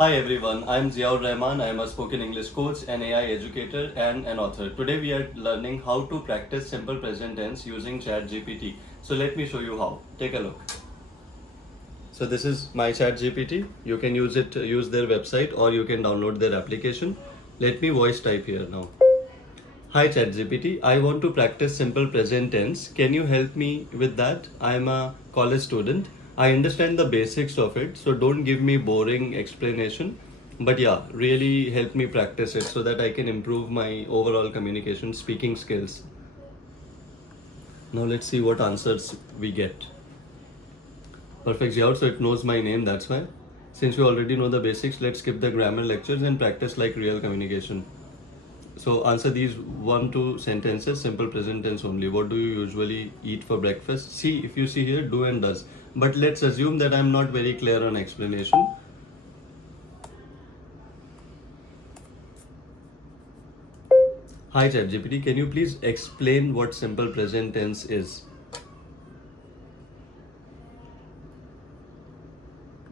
Hi everyone, I'm Ziaur Rahman. I'm a spoken English coach, an AI educator, and an author. Today we are learning how to practice simple present tense using Chat GPT. So let me show you how. Take a look. So this is my Chat GPT. You can use their website, or you can download their application. Let me voice type here now. Hi ChatGPT, I want to practice simple present tense. Can you help me with that? I'm a college student. I understand the basics of it, so don't give me boring explanation. But yeah, really help me practice it so that I can improve my overall communication speaking skills. Now let's see what answers we get. Perfect, Ziaur, so it knows my name, that's why. Since we already know the basics, let's skip the grammar lectures and practice like real communication. So answer these 1-2 sentences, simple present tense only. What do you usually eat for breakfast? See, if you see here, do and does. But let's assume that I'm not very clear on explanation. Hi ChatGPT, can you please explain what simple present tense is?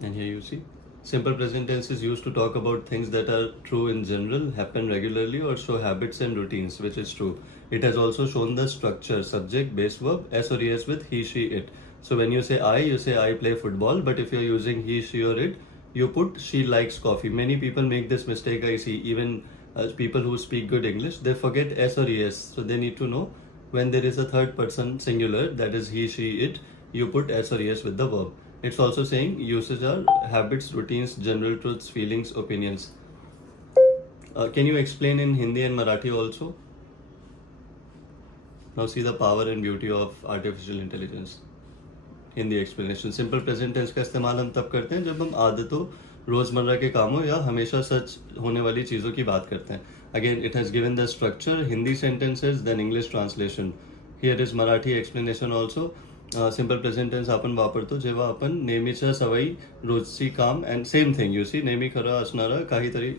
And here you see. Simple present tense is used to talk about things that are true in general, happen regularly, or show habits and routines, which is true. It has also shown the structure, subject, base verb, S or es with he, she, it. So when you say I play football, but if you're using he, she, or it, you put she likes coffee. Many people make this mistake, I see, even people who speak good English, they forget S or es. So they need to know when there is a third person singular, that is he, she, it, you put S or es with the verb. It's also saying usage are habits, routines, general truths, feelings, opinions. Can you explain in Hindi and Marathi also? Now see the power and beauty of artificial intelligence. Hindi explanation. Simple present tense का इस्तेमाल हम तब करते हैं जब हम आदतों, रोजमर्रा के कामों या हमेशा सच होने वाली चीज़ों की बात करते हैं. Again it has given the structure, Hindi sentences, then English translation. Here is Marathi explanation also. Simple present tense आपण वापरतो जेव्हा आपण नेहमीच्या सवयी, रोजची काम, and same thing you see, नेहमी खरं असणारं काहीतरी.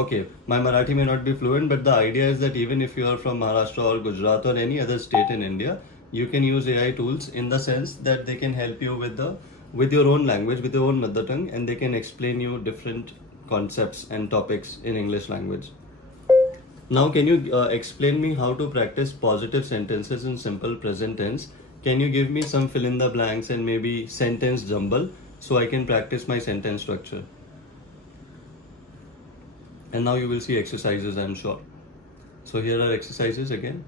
Okay, my Marathi may not be fluent, but the idea is that even if you are from Maharashtra or Gujarat or any other state in India, you can use AI tools in the sense that they can help you with your own language, with your own mother tongue, and they can explain you different concepts and topics in English language. Now, can you explain me how to practice positive sentences in simple present tense? Can you give me some fill in the blanks and maybe sentence jumble so I can practice my sentence structure? And now you will see exercises, I'm sure. So here are exercises again.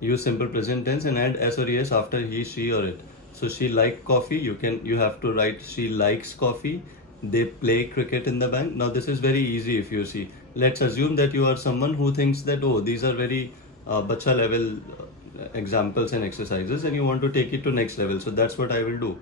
Use simple present tense and add S or es after he, she, or it. So she liked coffee. You have to write she likes coffee. They play cricket in the bank. Now this is very easy if you see. Let's assume that you are someone who thinks that, oh, these are very bacha level examples and exercises, and you want to take it to next level. So that's what I will do.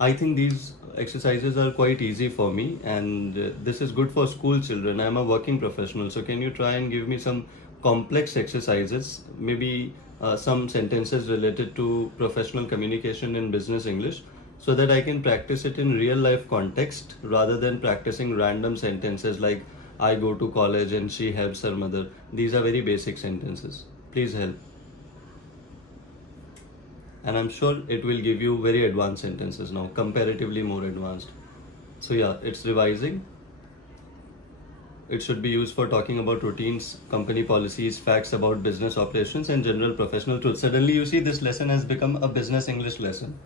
I think these exercises are quite easy for me, and this is good for school children. I am a working professional, so can you try and give me some complex exercises, maybe some sentences related to professional communication in business English, so that I can practice it in real life context rather than practicing random sentences like I go to college and she helps her mother. These are very basic sentences. Please help. And I'm sure it will give you very advanced sentences now, comparatively more advanced. So yeah, it's revising. It should be used for talking about routines, company policies, facts about business operations, and general professional truths. Suddenly you see this lesson has become a business English lesson.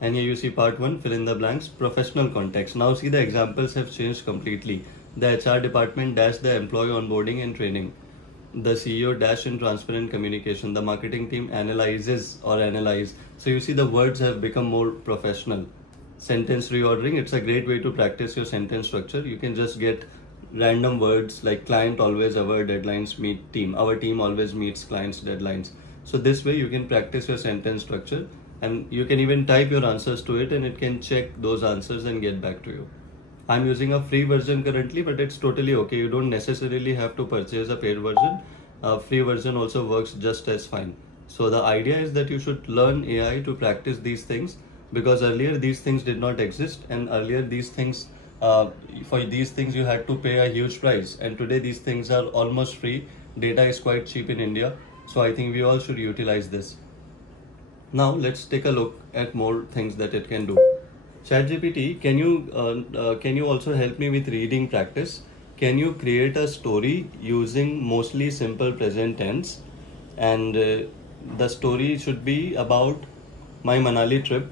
And here you see part 1, fill in the blanks, professional context. Now see the examples have changed completely. The HR department dash the employee onboarding and training. The CEO dash in transparent communication. The marketing team analyzes or analyze. So you see the words have become more professional. Sentence reordering, it's a great way to practice your sentence structure. You can just get random words like client always, our deadlines meet team. Our team always meets clients' deadlines. So this way you can practice your sentence structure, and you can even type your answers to it and it can check those answers and get back to you. I'm using a free version currently, but it's totally okay. You don't necessarily have to purchase a paid version. A free version also works just as fine. So the idea is that you should learn AI to practice these things, because earlier these things did not exist, and earlier these things, for these things you had to pay a huge price, and today these things are almost free. Data is quite cheap in India, so I think we all should utilize this. Now let's take a look at more things that it can do. Chat GPT, can you also help me with reading practice? Can you create a story using mostly simple present tense, and the story should be about my Manali trip,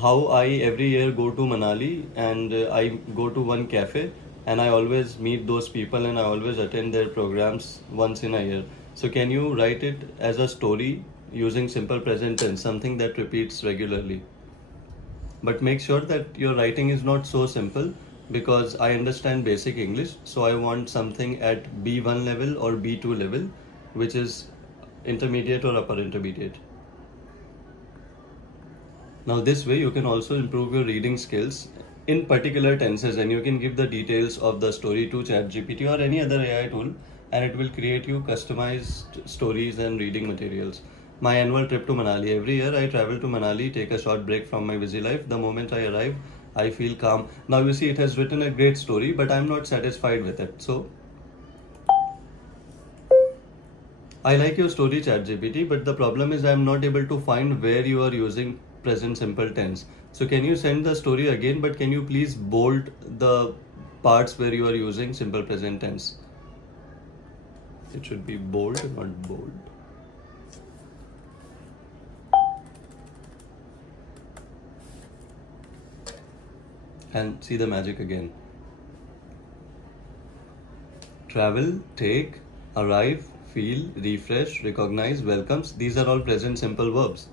how I every year go to Manali, and I go to one cafe, and I always meet those people and I always attend their programs once in a year. So can you write it as a story using simple present tense, something that repeats regularly? But make sure that your writing is not so simple, because I understand basic English, so I want something at B1 level or B2 level, which is intermediate or upper intermediate. Now this way you can also improve your reading skills in particular tenses, and you can give the details of the story to ChatGPT or any other AI tool, and it will create you customized stories and reading materials. My annual trip to Manali. Every year I travel to Manali, take a short break from my busy life. The moment I arrive, I feel calm. Now you see, it has written a great story, but I'm not satisfied with it. So I like your story, ChatGPT, but the problem is I'm not able to find where you are using present simple tense. So can you send the story again, but can you please bold the parts where you are using simple present tense? It should be bold, not bold. And see the magic again. Travel, take, arrive, feel, refresh, recognize, welcomes. These are all present simple verbs.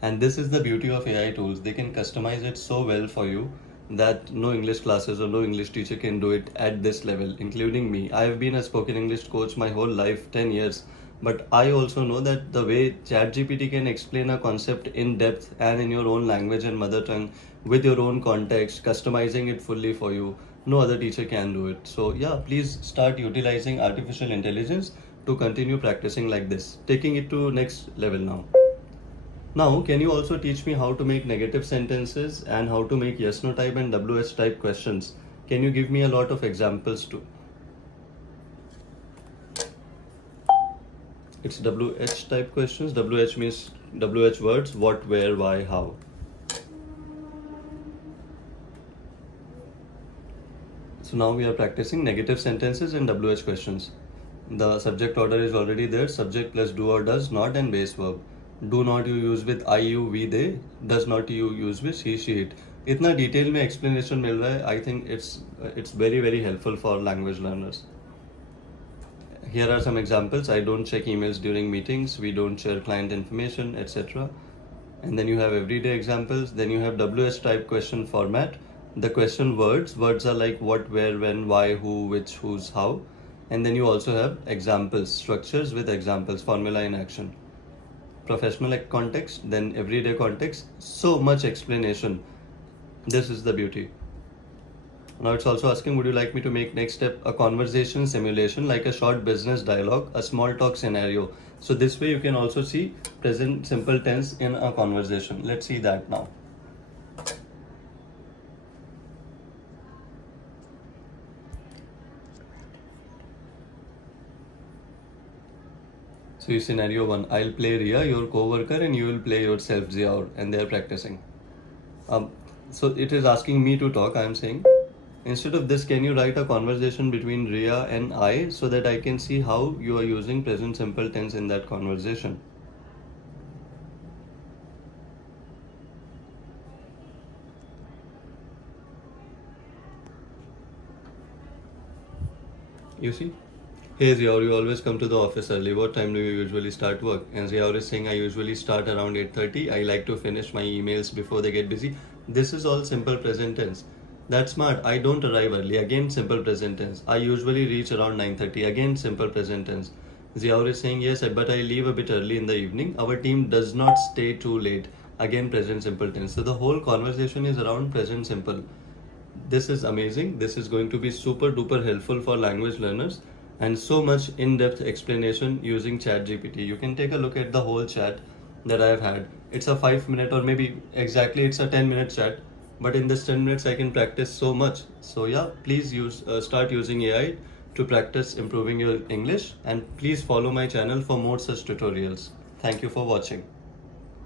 And this is the beauty of AI tools. They can customize it so well for you that no English classes or no English teacher can do it at this level, including me. I have been a spoken English coach my whole life, 10 years. But I also know that the way ChatGPT can explain a concept in depth and in your own language and mother tongue with your own context, customizing it fully for you, no other teacher can do it. So yeah, please start utilizing artificial intelligence to continue practicing like this, taking it to next level now. Now, can you also teach me how to make negative sentences and how to make yes no type and WH type questions? Can you give me a lot of examples too? It's WH type questions. WH means WH words: what, where, why, how. So now we are practicing negative sentences and WH questions. The subject order is already there: subject plus do or does, not, and base verb. Do not you use with I, you, we, they. Does not you use with he, she, it. इतना detail में explanation मिल रहा है. I think it's very helpful for language learners. Here are some examples. I don't check emails during meetings. We don't share client information, etc. And then you have everyday examples. Then you have WH type question format. The question words. Words are like what, where, when, why, who, which, whose, how. And then you also have examples, structures with examples, formula in action. Professional context, then everyday context. So much explanation. This is the beauty. Now it's also asking, would you like me to make next step a conversation simulation, like a short business dialogue, a small talk scenario? So this way you can also see present simple tense in a conversation. Let's see that now. So scenario 1, I'll play Ria, your co-worker, and you will play yourself, Ziaur, and they're practicing. So it is asking me to talk. I'm saying, instead of this, can you write a conversation between Ria and I, so that I can see how you are using present simple tense in that conversation? You see? Hey Ziaur, you always come to the office early. What time do you usually start work? And Ziaur is saying, I usually start around 8:30. I like to finish my emails before they get busy. This is all simple present tense. That's smart. I don't arrive early. Again, simple present tense. I usually reach around 9:30. Again, simple present tense. Ziaur is saying, yes, but I leave a bit early in the evening. Our team does not stay too late. Again, present simple tense. So the whole conversation is around present simple. This is amazing. This is going to be super duper helpful for language learners, and so much in-depth explanation using Chat GPT. You can take a look at the whole chat that I've had. It's a 5-minute, or maybe exactly it's a 10-minute chat, but in this 10 minutes I can practice so much. So yeah, please start using AI to practice improving your English, and please follow my channel for more such tutorials. Thank you for watching.